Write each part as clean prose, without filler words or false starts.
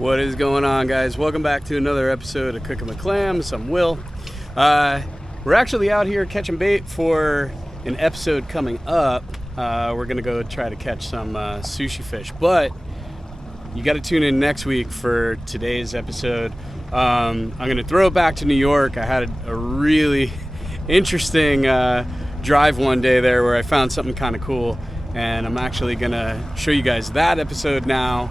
What is going on, guys? Welcome back to another episode of Cooking with Clams. I'm Will. We're actually out here catching bait for an episode coming up. We're gonna go try to catch some sushi fish, but you got to tune in next week for today's episode. I'm gonna throw it back to New York. I had a really interesting drive one day there where I found something kind of cool, and I'm actually gonna show you guys that episode now.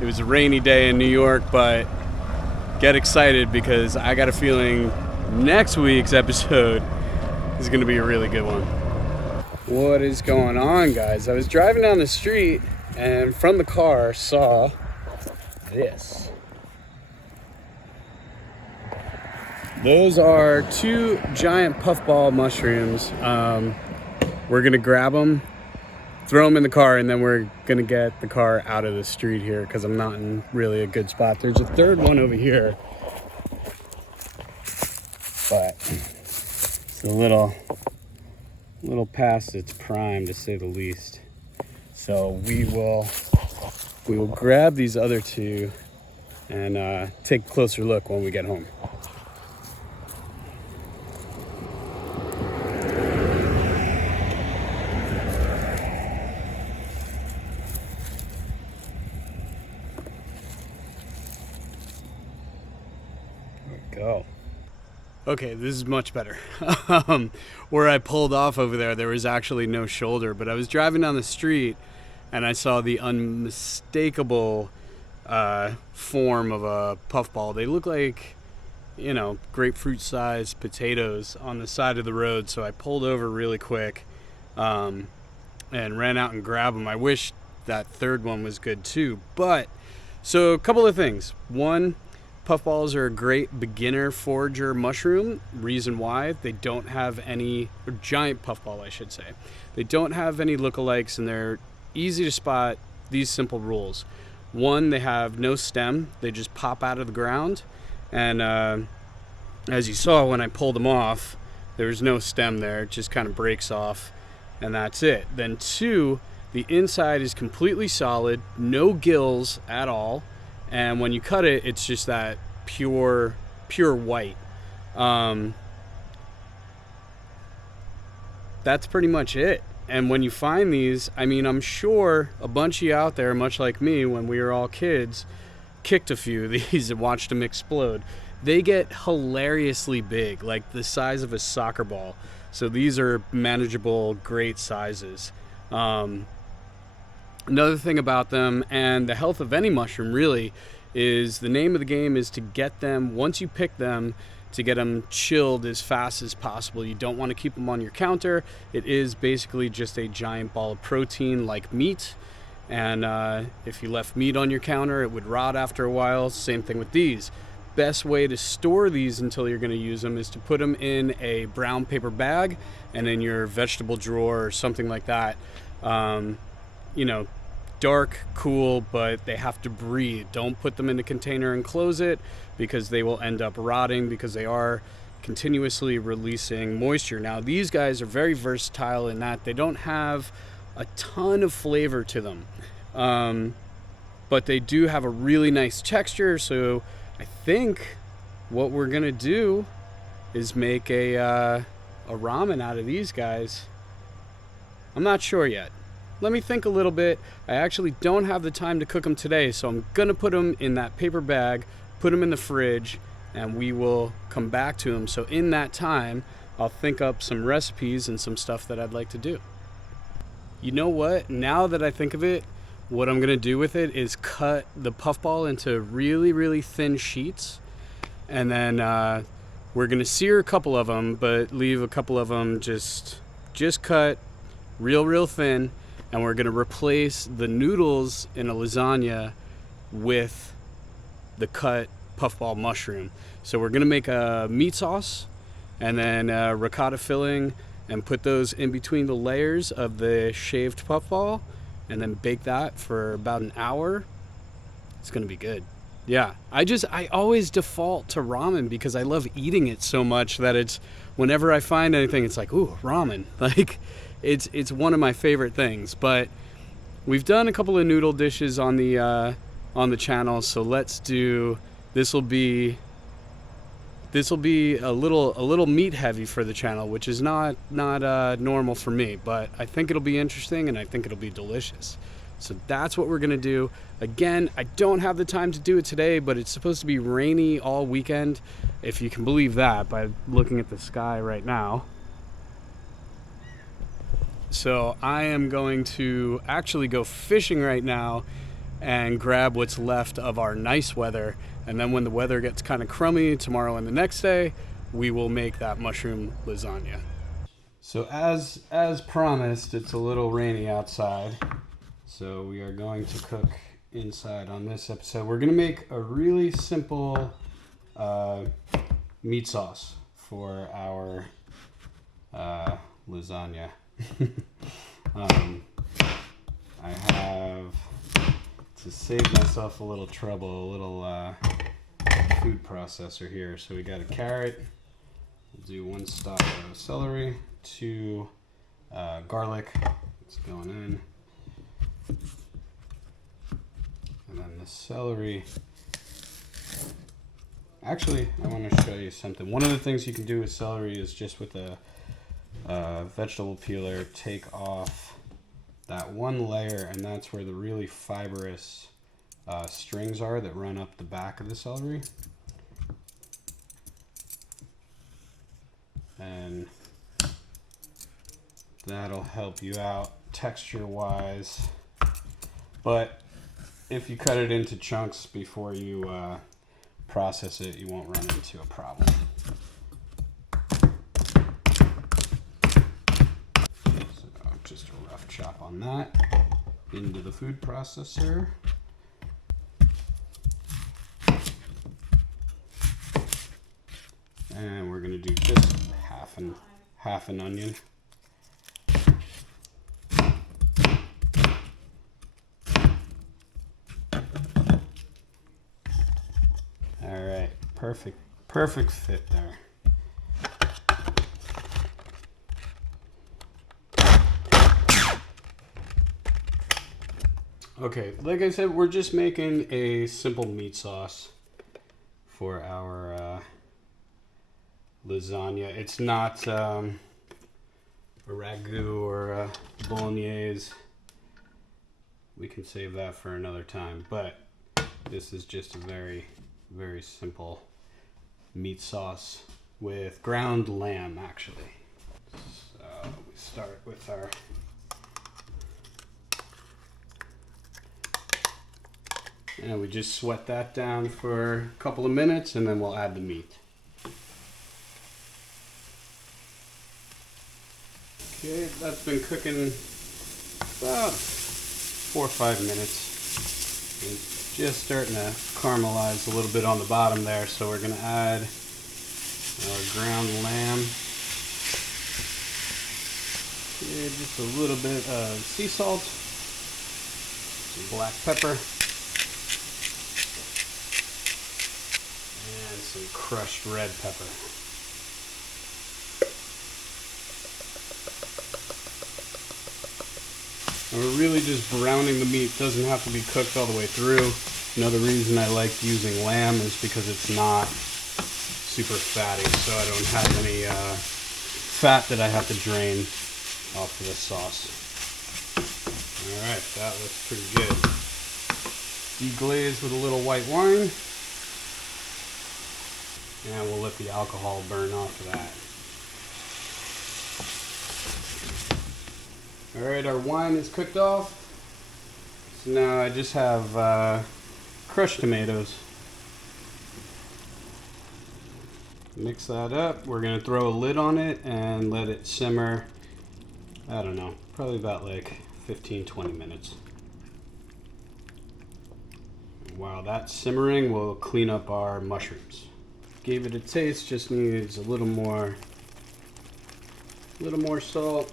It was a rainy day in New York, but get excited because I got a feeling next week's episode is going to be a really good one. What is going on, guys? I was driving down the street and from the car saw this. Those are two giant puffball mushrooms. We're going to grab them, throw them in the car, and then we're gonna get the car out of the street here because I'm not in really a good spot. There's a third one over here, but it's a little past its prime, to say the least. So we will grab these other two and take a closer look when we get home. Go. Okay, this is much better. Where I pulled off over there was actually no shoulder, but I was driving down the street and I saw the unmistakable form of a puffball. They look like, grapefruit sized potatoes on the side of the road. So I pulled over really quick and ran out and grabbed them. I wish that third one was good too. So a couple of things. One, puffballs are a great beginner forager mushroom. Reason why: they don't have any, or giant puffball I should say, they don't have any lookalikes, and they're easy to spot. These simple rules: one, they have no stem, they just pop out of the ground, and as you saw when I pulled them off, there's no stem there, it just kind of breaks off, and that's it. Then two, the inside is completely solid, no gills at all. And when you cut it, it's just that pure white. That's pretty much it. And when you find these, I'm sure a bunch of you out there, much like me when we were all kids, kicked a few of these and watched them explode. They get hilariously big, like the size of a soccer ball. So these are manageable, great sizes. Another thing about them, and the health of any mushroom really, is the name of the game is to get them, once you pick them, to get them chilled as fast as possible. You don't want to keep them on your counter. It is basically just a giant ball of protein like meat, and if you left meat on your counter, it would rot after a while. Same thing with these. Best way to store these until you're going to use them is to put them in a brown paper bag and in your vegetable drawer or something like that. Dark, cool, but they have to breathe. Don't put them in a container and close it, because they will end up rotting, because they are continuously releasing moisture. Now, these guys are very versatile in that they don't have a ton of flavor to them, but they do have a really nice texture. So I think what we're gonna do is make a ramen out of these guys. I'm not sure yet. Let me think a little bit. I actually don't have the time to cook them today, so I'm gonna put them in that paper bag, put them in the fridge, and we will come back to them. So in that time, I'll think up some recipes and some stuff that I'd like to do. You know what? Now that I think of it, what I'm gonna do with it is cut the puffball into really, really thin sheets, and then we're gonna sear a couple of them, but leave a couple of them just cut real thin. And we're gonna replace the noodles in a lasagna with the cut puffball mushroom. So we're gonna make a meat sauce and then ricotta filling and put those in between the layers of the shaved puffball and then bake that for about an hour. It's gonna be good. Yeah, I always default to ramen because I love eating it so much that it's, whenever I find anything, it's like, ooh, ramen. Like, it's one of my favorite things. But we've done a couple of noodle dishes on the on the channel, so let's do, this will be a little meat heavy for the channel, which is not normal for me, but I think it'll be interesting and I think it'll be delicious. So that's what we're gonna do. Again, I don't have the time to do it today, but it's supposed to be rainy all weekend, if you can believe that by looking at the sky right now. So I am going to actually go fishing right now and grab what's left of our nice weather, and then when the weather gets kind of crummy tomorrow and the next day, we will make that mushroom lasagna. So as promised, it's a little rainy outside, so we are going to cook inside on this episode. We're gonna make a really simple meat sauce for our lasagna. I have, to save myself a little trouble, a little food processor here. So we got a carrot, we'll do 1 stalk of celery, 2 garlic, it's going in. And then the celery. Actually, I want to show you something. One of the things you can do with celery is just with a vegetable peeler, take off that one layer, and that's where the really fibrous strings are that run up the back of the celery. And that'll help you out texture-wise. But if you cut it into chunks before you process it, you won't run into a problem. So just a rough chop on that into the food processor. And we're going to do just half an onion. All right, perfect fit there. Okay, like I said, we're just making a simple meat sauce for our lasagna. It's not a ragu or a bolognese. We can save that for another time, but this is just a very simple meat sauce with ground lamb, actually. So we start with our and we just sweat that down for a couple of minutes, and then we'll add the meat. Okay, that's been cooking about 4 or 5 minutes. It's just starting to caramelize a little bit on the bottom there, so we're going to add our ground lamb. Okay, just a little bit of sea salt, some black pepper, and some crushed red pepper. And we're really just browning the meat. It doesn't have to be cooked all the way through. Another reason I like using lamb is because it's not super fatty, so I don't have any fat that I have to drain off of the sauce. Alright, that looks pretty good. Deglaze with a little white wine. And we'll let the alcohol burn off of that. Alright, our wine is cooked off. So now I just have crushed tomatoes. Mix that up. We're going to throw a lid on it and let it simmer, I don't know, probably about like 15-20 minutes. While that's simmering, we'll clean up our mushrooms. Gave it a taste, just needs a little more salt.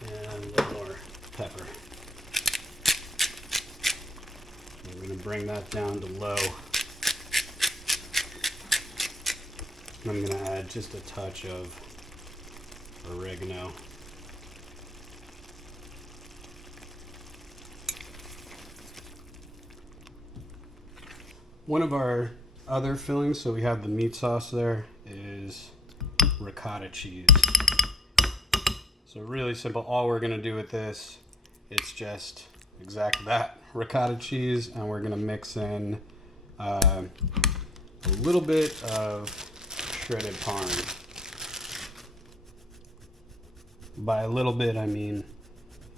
And a little more pepper. I'm going to bring that down to low. I'm going to add just a touch of oregano. One of our other fillings, so we have the meat sauce there, is ricotta cheese. So really simple. All we're gonna do with this, it's just exactly that, ricotta cheese, and we're gonna mix in a little bit of shredded parm. By a little bit, I mean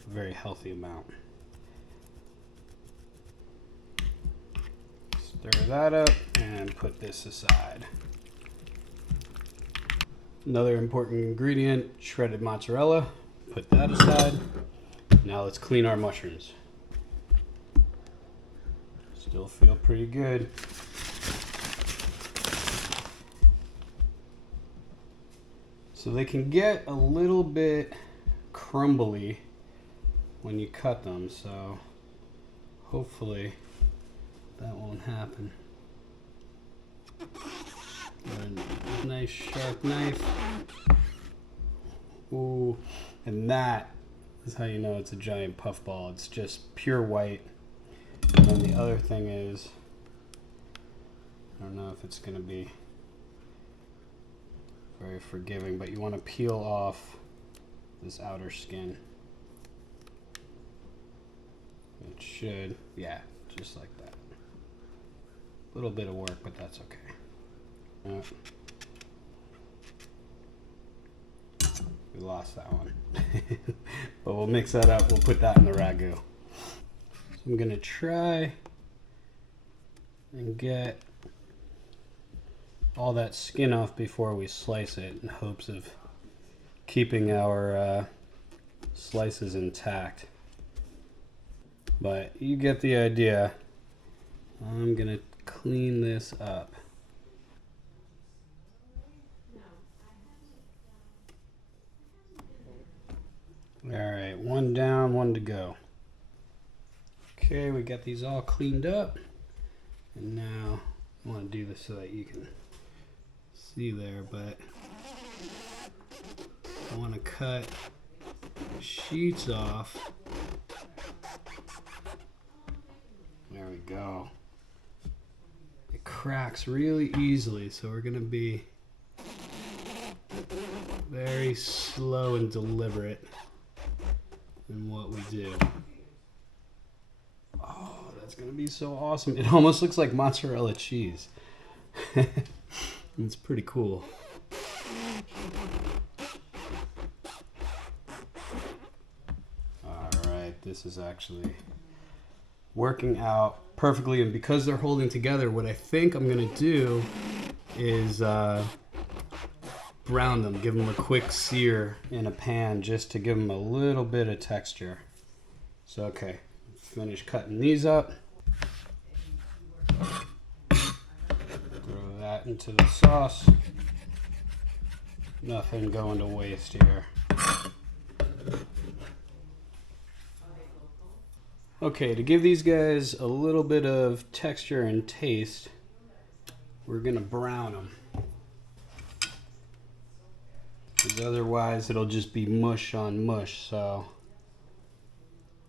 a very healthy amount. Stir that up and put this aside. Another important ingredient, shredded mozzarella. Put that aside. Now let's clean our mushrooms. Still feel pretty good. So they can get a little bit crumbly when you cut them, so hopefully that won't happen. A nice sharp knife. Ooh, and that is how you know it's a giant puffball. It's just pure white. And then the other thing is, I don't know if it's gonna be very forgiving, but you want to peel off this outer skin. It should, yeah, just like that. A little bit of work, but that's okay. We lost that one. But we'll mix that up, we'll put that in the ragu. So I'm gonna try and get all that skin off before we slice it in hopes of keeping our slices intact. But you get the idea. I'm gonna clean this up. Alright, one down, one to go. Okay, we got these all cleaned up. And now I want to do this so that you can see there, but I want to cut sheets off. There we go. It cracks really easily, so we're going to be very slow and deliberate in what we do. Oh, that's going to be so awesome. It almost looks like mozzarella cheese. It's pretty cool. Alright, this is actually working out perfectly, and because they're holding together, what I think I'm going to do is brown them, give them a quick sear in a pan just to give them a little bit of texture. So okay, finish cutting these up. Throw that into the sauce. Nothing going to waste here. Okay, to give these guys a little bit of texture and taste, we're gonna brown them. Because otherwise it'll just be mush on mush, so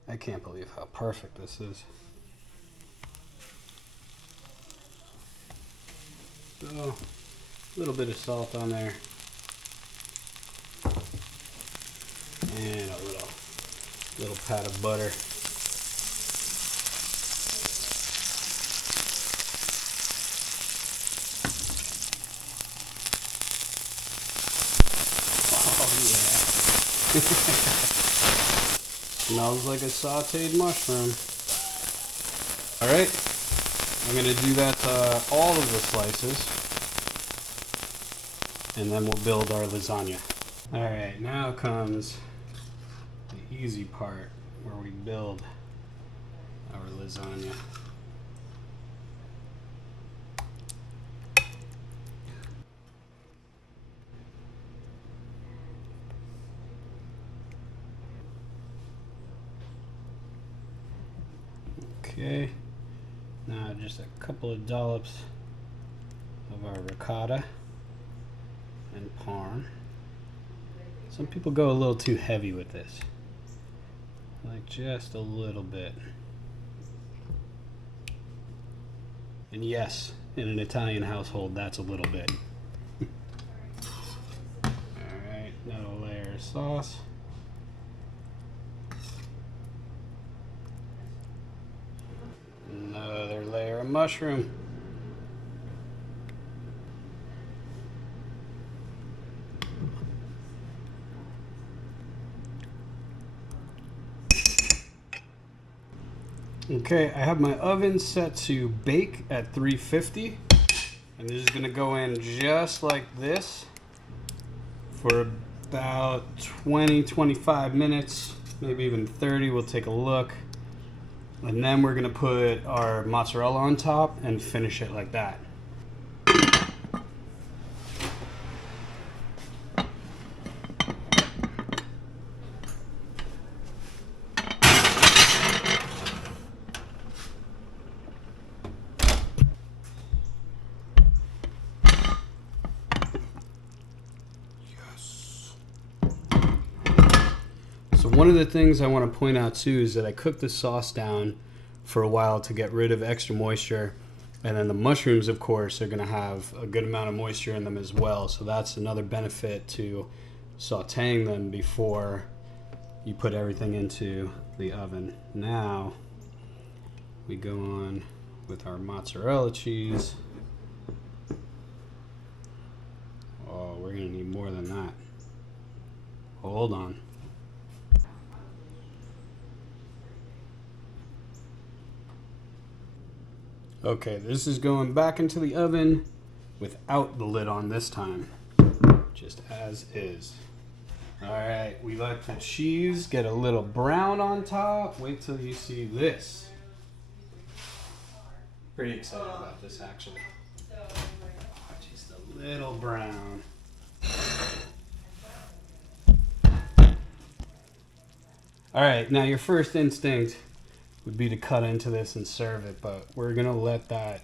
I can't believe how perfect this is. So, a little bit of salt on there. And a little pat of butter. Oh yeah. Smells like a sauteed mushroom. Alright, I'm going to do that to all of the slices. And then we'll build our lasagna. Alright, now comes the easy part where we build our lasagna. Okay, now just a couple of dollops of our ricotta and parm. Some people go a little too heavy with this, like just a little bit. And yes, in an Italian household, that's a little bit. Alright, another layer of sauce. Another layer of mushroom. Okay, I have my oven set to bake at 350, and this is going to go in just like this for about 20-25 minutes, maybe even 30. We'll take a look, and then we're going to put our mozzarella on top and finish it like that. So one of the things I want to point out too is that I cooked the sauce down for a while to get rid of extra moisture, and then the mushrooms, of course, are going to have a good amount of moisture in them as well. So that's another benefit to sautéing them before you put everything into the oven. Now we go on with our mozzarella cheese. Oh, we're going to need more than that. Hold on. Okay, this is going back into the oven without the lid on this time, just as is. All right, we let the cheese get a little brown on top. Wait till you see this. Pretty excited about this, actually. Oh, just a little brown. All right, now your first instinct would be to cut into this and serve it, but we're gonna let that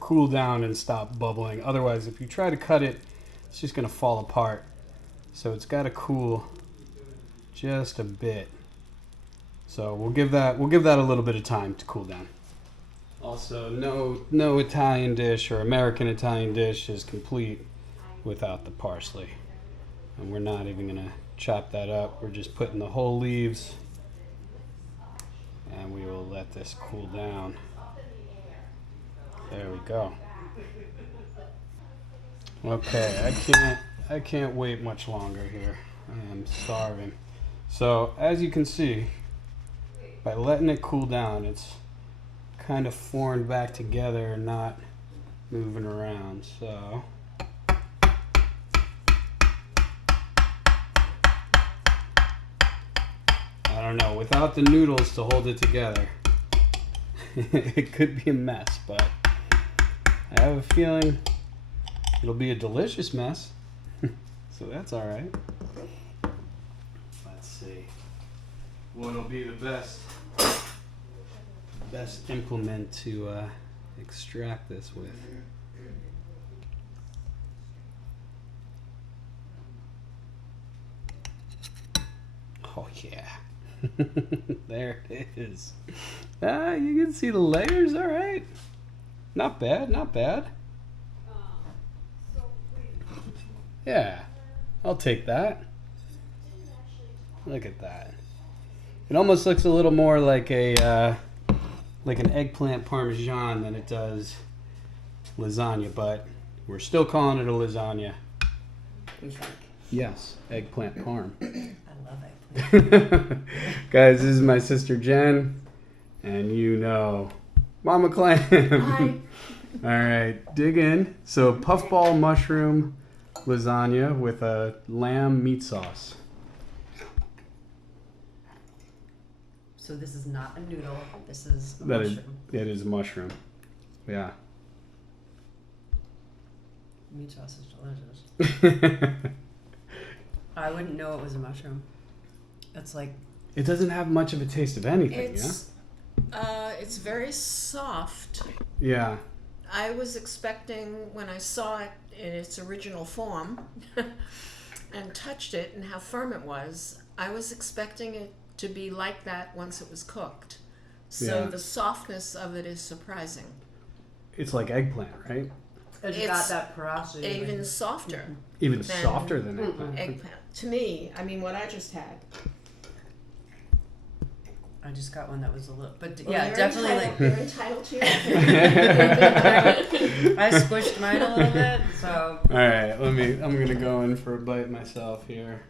cool down and stop bubbling. Otherwise, if you try to cut it, it's just gonna fall apart. So it's gotta cool just a bit. So we'll give that a little bit of time to cool down. Also, no Italian dish or American Italian dish is complete without the parsley. And we're not even gonna chop that up. We're just putting the whole leaves, and we will let this cool down. There we go. Okay, I can't wait much longer here. I am starving. So as you can see, by letting it cool down, it's kind of formed back together and not moving around. So I don't know, without the noodles to hold it together, it could be a mess, but I have a feeling it'll be a delicious mess. So that's all right. Let's see. What'll be the best implement to extract this with? Oh yeah. There it is. You can see the layers, all right. Not bad, not bad. Yeah, I'll take that. Look at that. It almost looks a little more like an eggplant parmesan than it does lasagna, but we're still calling it a lasagna. Yes, eggplant parm. I love eggplant. Guys, this is my sister Jen, and you know Mama Clam. Hi. All right, dig in. So puffball mushroom lasagna with a lamb meat sauce. So this is not a noodle. This is a That mushroom. it is mushroom. Yeah. Meat sauce is delicious. I wouldn't know it was a mushroom. It's like It doesn't have much of a taste of anything, It's very soft. yeah? I was expecting when I saw it in its original form and touched it and how firm it was, I was expecting it to be like that once it was cooked. So Yeah. the softness of it is surprising. It's like eggplant, right? It's It's got that porosity. Even softer Even Than- softer than eggplant. eggplant. To me, I mean, what I just had. I just got one that was a little, but Well, yeah, you're definitely entitled, like you're entitled to your I squished mine a little bit, so All right, I'm gonna go in for a bite myself here.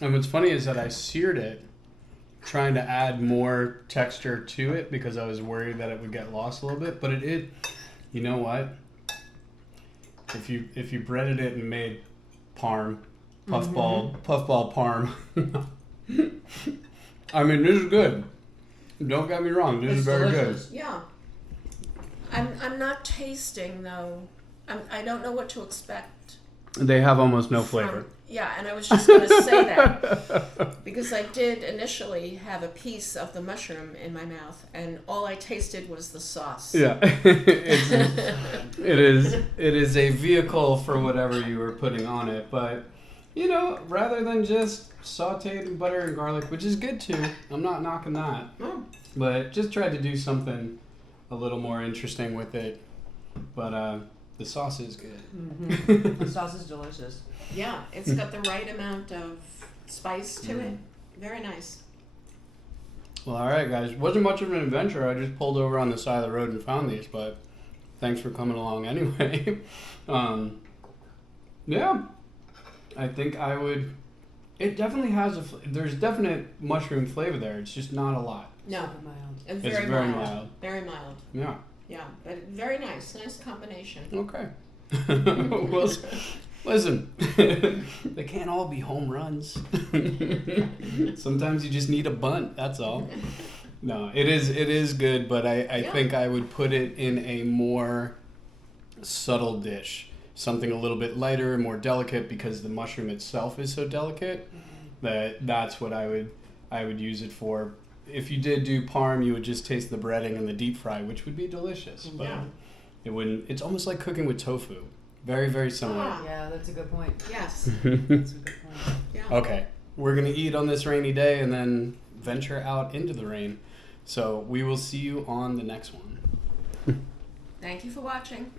And what's funny is that I seared it, trying to add more texture to it because I was worried that it would get lost a little bit. But it you know what? If you breaded it and made puffball parm. I mean, this is good. Don't get me wrong. This is very delicious. Yeah. I'm not tasting though. I don't know what to expect. good. They have almost no from- flavor. Yeah, and I was just going to say that because I did initially have a piece of the mushroom in my mouth, and all I tasted was the sauce. Yeah, it is a vehicle for whatever you were putting on it, but you know, rather than just sauteed in butter and garlic, which is good too. I'm not knocking that, Mm. but just tried to do something a little more interesting with it. But the sauce is good. the sauce is delicious. Yeah, it's got the right amount of spice to it. Very nice. Well, all right, guys. Wasn't much of an adventure. I just pulled over on the side of the road and found these, but thanks for coming along anyway. Yeah, I think I would. It definitely has there's definite mushroom flavor there. It's just not a lot. No, Super mild. it's It's very, very mild. mild. Very mild. Yeah. Yeah, but very nice. Nice combination. Okay. Well, listen, they can't all be home runs. Sometimes you just need a bunt. That's all. No, it is good, but I Yeah. think I would put it in a more subtle dish, something a little bit lighter and more delicate because the mushroom itself is so delicate. That's what I would use it for. If you did do parm, you would just taste the breading and the deep fry, which would be delicious. But Yeah. it wouldn't. It's almost like cooking with tofu. Very, very similar. Ah. Yeah, that's a good point. Yes. That's a good point. Yeah. Okay, we're gonna eat on this rainy day and then venture out into the rain. So we will see you on the next one. Thank you for watching.